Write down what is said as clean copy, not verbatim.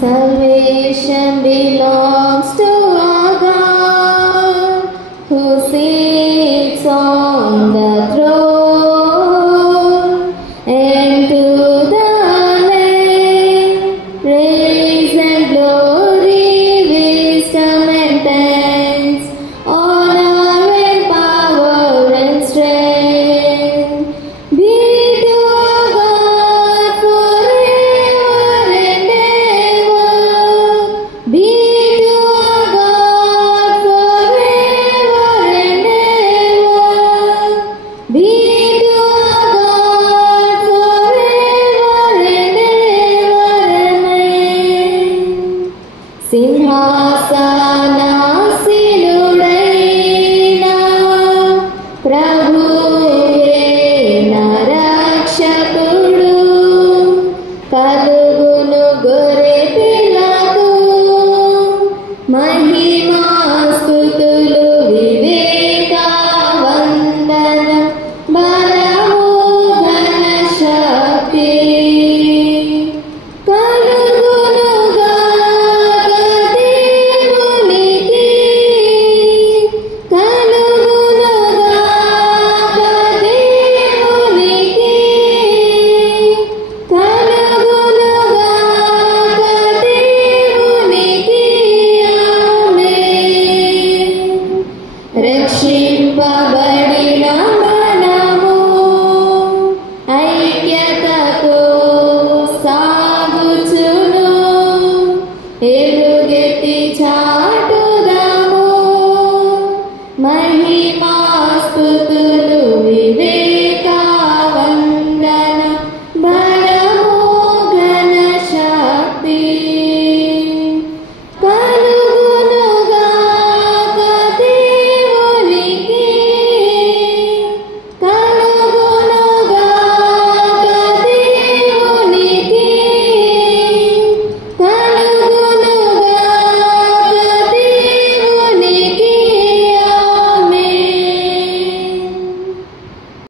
Salvation belongs to our God, who sits on the throne, and to the Lamb praise and glory, wisdom and thanks, honor and power and strength be to our God forever and ever. Be to our God forever and ever. Be to our God forever and ever. సింహాసనాసీనుడైన ప్రభువే నా రక్షకుడు, కలుగును గొర్రెపిల్లకు మహిమ